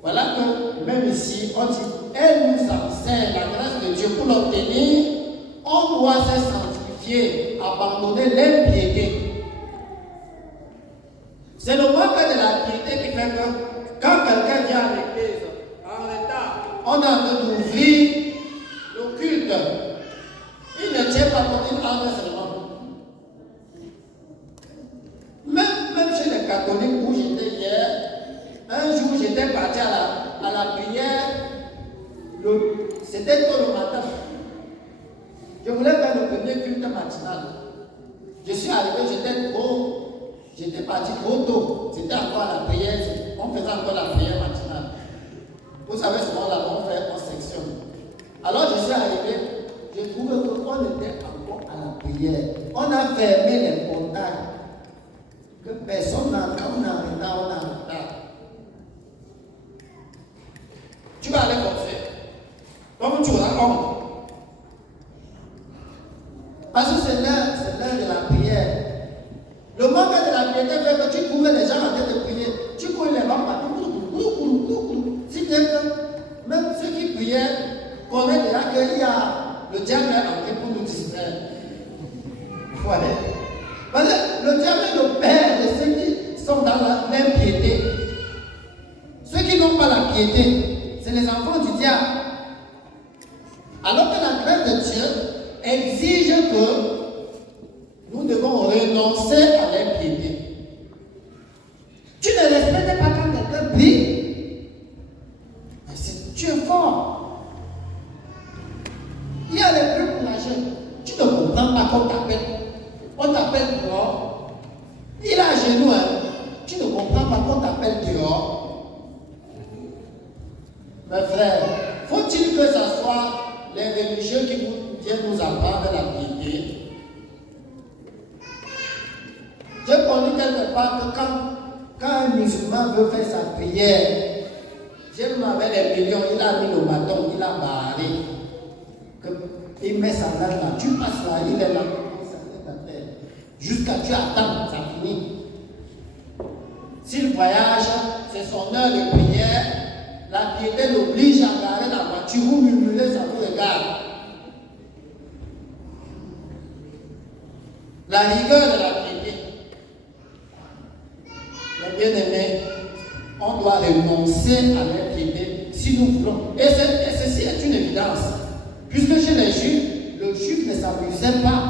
Voilà que même ici, on dit, elle nous enseigne la grâce de Dieu. Pour l'obtenir, on doit se sanctifier, abandonner l'impiété. C'est le manque de la piété qui fait que quand quelqu'un vient à l'église en retard, on est en train d'ouvrir le culte. Il ne tient pas compte, il entre seulement. Même chez les catholiques où j'étais hier, un jour j'étais parti à la prière, c'était tôt le matin. Je voulais faire le premier culte matinal. Je suis arrivé, j'étais parti trop tôt. C'était encore à la prière, on faisait encore la prière matinale. Vous savez, souvent là, on fait en section. Alors je suis arrivé, j'ai trouvé qu'on était encore à la prière. On a fermé les portails. Que personne n'a, quand on a un retard, on a un retard. Tu vas aller forcer. Donc tu auras honte. Parce que c'est l'heure de la prière. Le manque de la piété fait que tu trouves les gens en train de prier. Tu cours les bancs partout. Si quelqu'un, même ceux qui priaient, connaissent déjà qu'il y a le diable entré pour nous distraire. Voilà. Parce que le diable est le père de ceux qui sont dans l'impiété. Ceux qui n'ont pas la piété, c'est les enfants du diable. Alors que la grâce de Dieu exige que nous devons renoncer à l'impiété. Tu ne respectes pas quand quelqu'un prie. Tu es fort. Il y a les plus courageux. Tu ne comprends pas qu'on t'appelle. On t'appelle dehors. Il est à genoux. Tu ne comprends pas qu'on t'appelle dehors. Mes frères, faut-il que ce soit les religieux qui viennent nous apprendre la piété? J'ai connu quelque part que quand un musulman veut faire sa prière, Dieu m'avait les millions, il a mis le bâton, il a barré. Il met sa main là, tu passes là, il est là, il s'arrête à terre. Jusqu'à tu attends, ça finit. S'il voyage, c'est son heure de prière, la piété l'oblige à garer la voiture, vous murmurez, ça vous regarde. La rigueur de la piété. Mais bien aimé, on doit renoncer à l'impiété si nous voulons. Et ceci est une évidence. Puisque chez les Juifs, le Juif ne s'amusait pas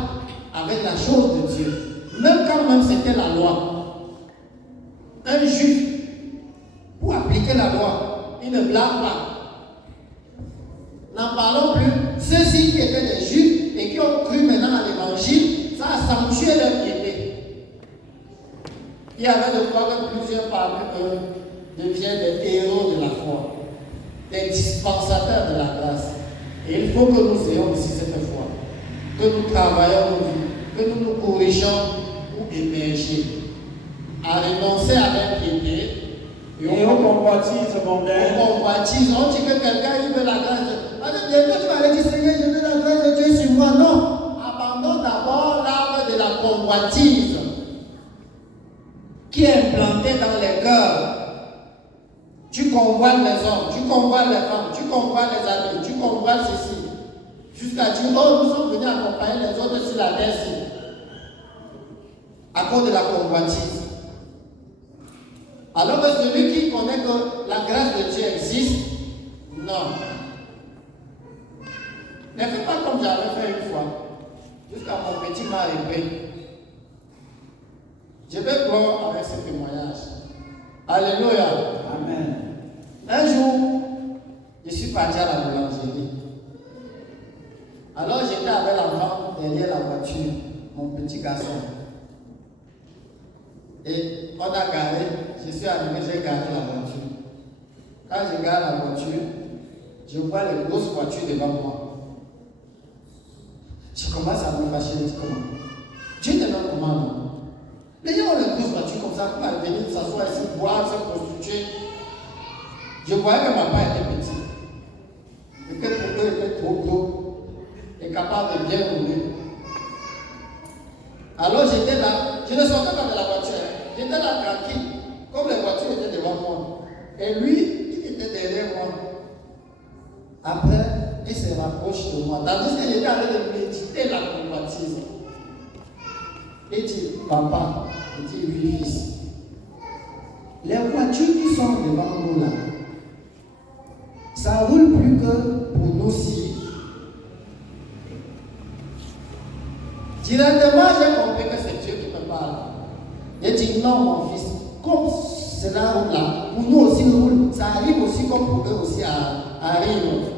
avec la chose de Dieu. Même quand même c'était la loi. Un Juif, pour appliquer la loi, il ne blâme pas. N'en parlons plus. Ceux-ci qui étaient des Juifs et qui ont cru maintenant à l'évangile, ça a sanctué leur piété. Il y avait de quoi que plusieurs parmi eux deviennent des héros de la foi, des dispensateurs de la grâce. Et il faut que nous ayons aussi cette foi, que nous travaillons nos vies, que nous nous corrigeons pour émerger, à renoncer à l'impiété. Et on convoitise mondaine. On convoitise, on dit que quelqu'un il veut la grâce de Dieu. Bientôt tu vas aller dire Seigneur, je veux la grâce de Dieu sur moi. Non, abandonne d'abord l'arme de la convoitise qui est implantée dans les cœurs. Tu convoites les hommes, tu convoites les femmes, tu convoites les amis, tu convoites ceci. Jusqu'à dire, oh, nous sommes venus accompagner les autres sur la terre. À cause de la convoitise. Alors que celui qui connaît que la grâce de Dieu existe, non. Ne fais pas comme j'avais fait une fois. Jusqu'à mon petit m'a répété. Je vais clore avec ce témoignage. Alléluia. Amen. Un jour, je suis parti à la boulangerie. Alors j'étais avec l'enfant derrière la voiture, mon petit garçon. Et on a garé, je suis arrivé, j'ai garé la voiture. Quand je garde la voiture, je vois les grosses voitures devant moi. Je commence à me fâcher, je dis comment? Dieu te donne comment non? Les gens ont les grosses voitures comme ça pour venir s'asseoir ici, boire, se prostituer. Je voyais que ma part était petit. Et que pour eux était trop gros et capable de bien rouler. Alors j'étais là, je ne sortais pas de la voiture. J'étais là tranquille, comme les voitures étaient devant moi. Et lui, il était derrière moi. Après, il se rapproche de moi. Tandis que j'étais en train de méditer la convoitise. Il dit, papa, il dit, oui, fils. Les voitures qui sont devant nous là, ça roule plus que pour nous si. Directement, j'ai compris que c'est Dieu qui me parle. J'ai dit non, mon fils, comme cela roule là, pour nous aussi roule, ça arrive aussi comme pour eux aussi arrive.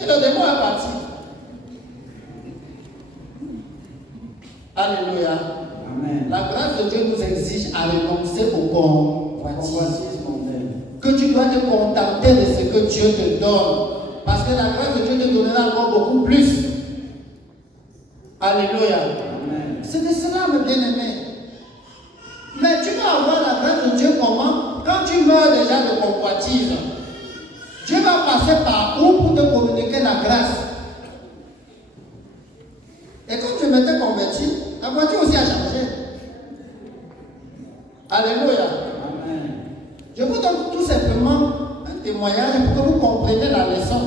Et le démon est parti. Alléluia. Amen. La grâce de Dieu nous exige à renoncer au convoitisme mondain. Que tu dois te contenter de ce que Dieu te donne. Parce que la grâce de Dieu te donnera encore beaucoup plus. Alléluia. Amen. C'est de cela, mes bien-aimés. Mais tu vas avoir la grâce de Dieu comment? Quand tu meurs déjà de convoitise, Dieu va passer par où pour te communiquer la grâce? Et quand je m'étais converti, la voiture aussi a changé. Alléluia. Amen. Je vous donne tout simplement un témoignage pour que vous compreniez la leçon.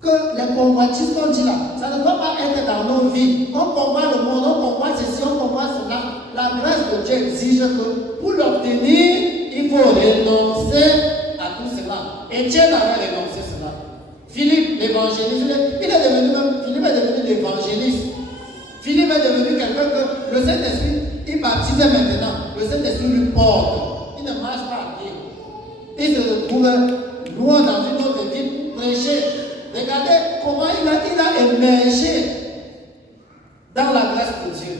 Que les convoitises qu'on dit là, ça ne doit pas être dans nos vies. On convoite le monde, on convoite ceci, on convoite cela. La grâce de Dieu exige que pour l'obtenir, il faut renoncer à tout cela. Étienne avait renoncé cela. Philippe, l'évangéliste, Philippe est devenu l'évangéliste. Philippe est devenu quelqu'un que le Saint-Esprit, il baptisait maintenant. Le Saint-Esprit lui porte. Il ne marche pas à pied. Il se retrouve loin dans une autre ville pour prêcher. Regardez comment il a émergé dans la grâce de Dieu.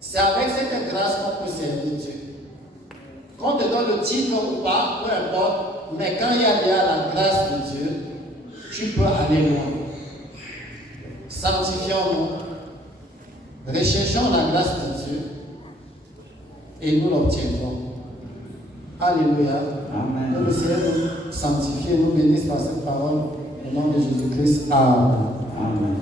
C'est avec cette grâce qu'on peut servir Dieu. Qu'on te donne le titre ou pas, peu importe, mais quand il y a déjà la grâce de Dieu, tu peux aller loin. Sanctifions-nous, recherchons la grâce de Dieu et nous l'obtiendrons. Alléluia. Amen. Que le Seigneur nous sanctifie et nous bénisse par cette parole. Au nom de Jésus-Christ. Amen. Amen.